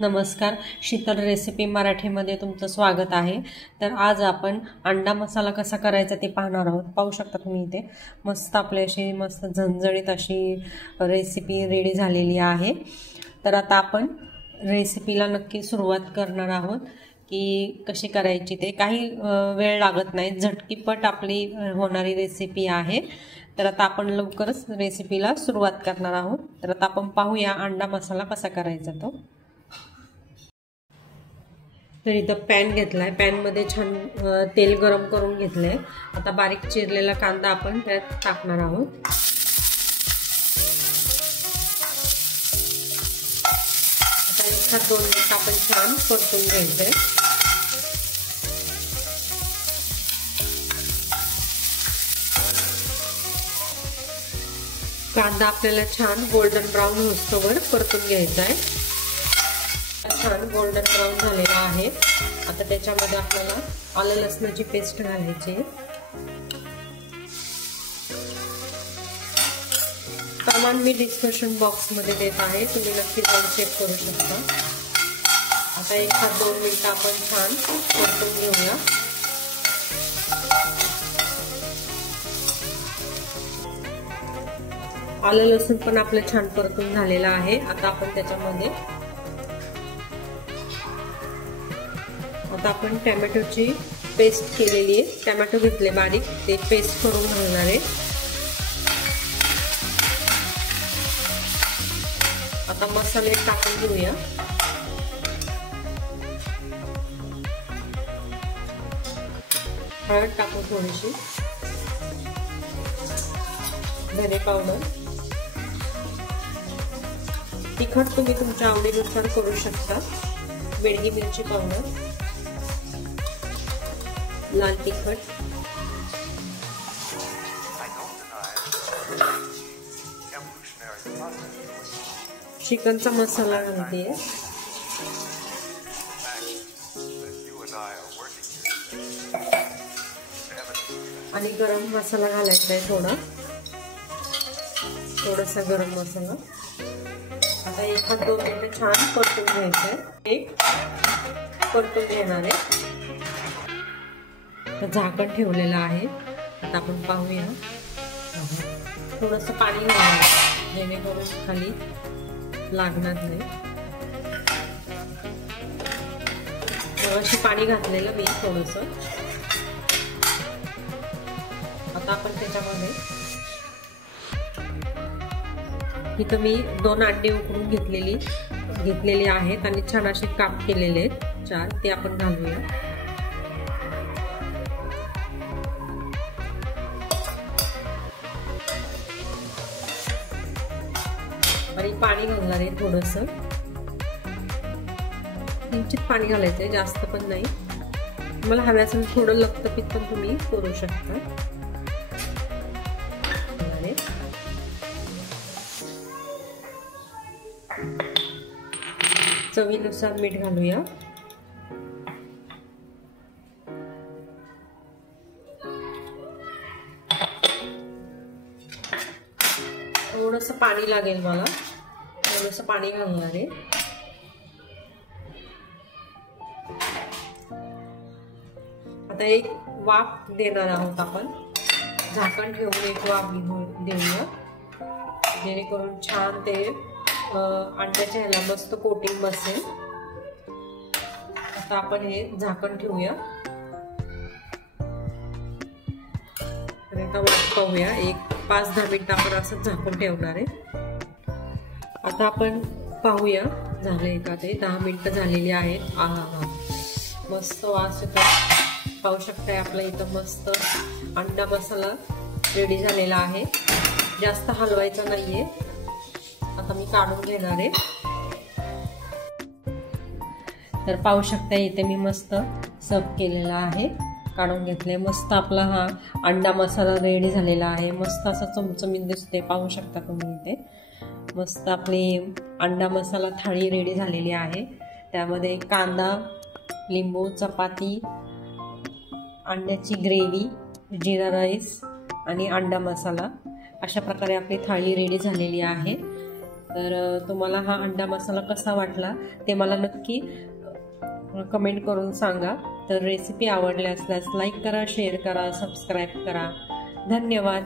नमस्कार, शीतल रेसिपी मराठीमध्ये तुमचं स्वागत आहे। तर आज आपण अंडा मसाला कसा करायचा ते पाहणार आहोत। पाहू शकता तुम्ही इथे मस्त आपली अशी मस्त झणझणीत अशी रेसिपी रेडी झालेली आहे। तर आता आपण रेसिपीला नक्की सुरुवात करणार आहोत की कशी करायची ते। काही वेळ लागत नाही, झटकीपट आपली होणारी रेसिपी आहे। तर आता आपण लवकरच रेसिपीला सुरुवात करणार आहोत। तर आता आपण पाहूया अंडा मसाला कसा करायचा तो। तर इथं पॅन घेतलाय, पॅन मध्ये छान तेल गरम करून घेतलंय। आता बारीक चिरलेला कांदा आपण त्यात टाकणार आहोत। आता 1-2 मिनिट आपण छान परतून घ्यायचंय। कांदा आपल्याला छान गोल्डन ब्राउन होईस्तोवर परतून घ्यायचा आहे। छान गोल्डन ब्राउन झालेला आहे। आता त्याच्यामध्ये आपल्याला आलं लसणाची पेस्ट घालायची आहे। प्रमाण मी डिस्क्रिप्शन बॉक्स मध्ये देत आहे, तुम्ही नक्की जाऊन चेक करू शकता। आता 1-2 मिनिट आपण छान परतून घेऊया। आलं लसूण पण आपलं छान परतून झालेला आहे। आता आपण त्याच्यामध्ये आपण टोमॅटोची पेस्ट केलेली आहे, टोमॅटो घेतले बारीक, ते पेस्ट करून घालणार आहे। आता मसाले टाकून घेऊया। हळद टाकू थोडीशी, धने पावडर, तिखट तुम्ही तुमच्या आवडीनुसार करू शकता, बेडगी मिरची पावडर, लाल तिखट, चिकनचा मसाला घालते आणि गरम मसाला घालायचा आहे थोडासा गरम मसाला। आता 1-2 मिनिट छान परतून घ्यायचंय, परतून घेणार आहे। तर झाकण ठेवलेलं आहे। आता आपण पाहूया, थोडंसं पाणी घालायचं जेणेकरून खाली लागणार नाही। थोडंसं पाणी घातलेलं मी थोडंसं। आता आपण त्याच्यामध्ये इथं मी 2 अंडे उकडून घेतलेली आहेत आणि छान असे काप केलेले आहेत 4, ते आपण घालूया। आणि पाणी घालणार आहे थोडंसं, किंचित पाणी घालायचंय, जास्त पण नाही। तुम्हाला हवे असेल थोडं लपतपीत पण तुम्ही करू शकता। चवीनुसार मीठ घालूया। थोडंसं पाणी लागेल मला, थोडंसं पाणी घालणार आहे। आता एक वाफ देणार आहोत आपण, झाकण ठेवून एक वाफ देऊया, जेणेकरून छान ते अंड्याच्या ह्याला मस्त कोटिंग बसेल। आता आपण हे झाकण ठेवूया आणि आता वाफ पाहूया। 5-10 मिनिट आपण असं झाकून ठेवणार आहे। आता आपण पाहूया झालंय का ते। 10 मिनिटं झालेली आहेत। मस्त वास येतो, पाहू शकताय आपला इथं मस्त अंडा मसाला रेडी झालेला आहे। जास्त हलवायचा नाहीये। आता मी काढून घेणार आहे। तर पाहू शकता इथे मी मस्त सर्व केलेला आहे, काढून घेतले। मस्त आपला हा अंडा मसाला रेडी झालेला आहे, मस्त असा चमचमीत दिसते, पाहू शकता तुम्ही इथे। मस्त आपली अंडा मसाला थाळी रेडी झालेली आहे। त्यामध्ये कांदा, लिंबू, चपाती, अंड्याची ग्रेव्ही, जीरा राईस आणि अंडा मसाला, अशा प्रकारे आपली थाळी रेडी झालेली आहे। तर तुम्हाला हा अंडा मसाला कसा वाटला ते मला नक्की कमेंट करून सांगा. तर रेसिपी आवडली असल्यास लाईक करा, शेअर करा, सबस्क्राईब करा. धन्यवाद.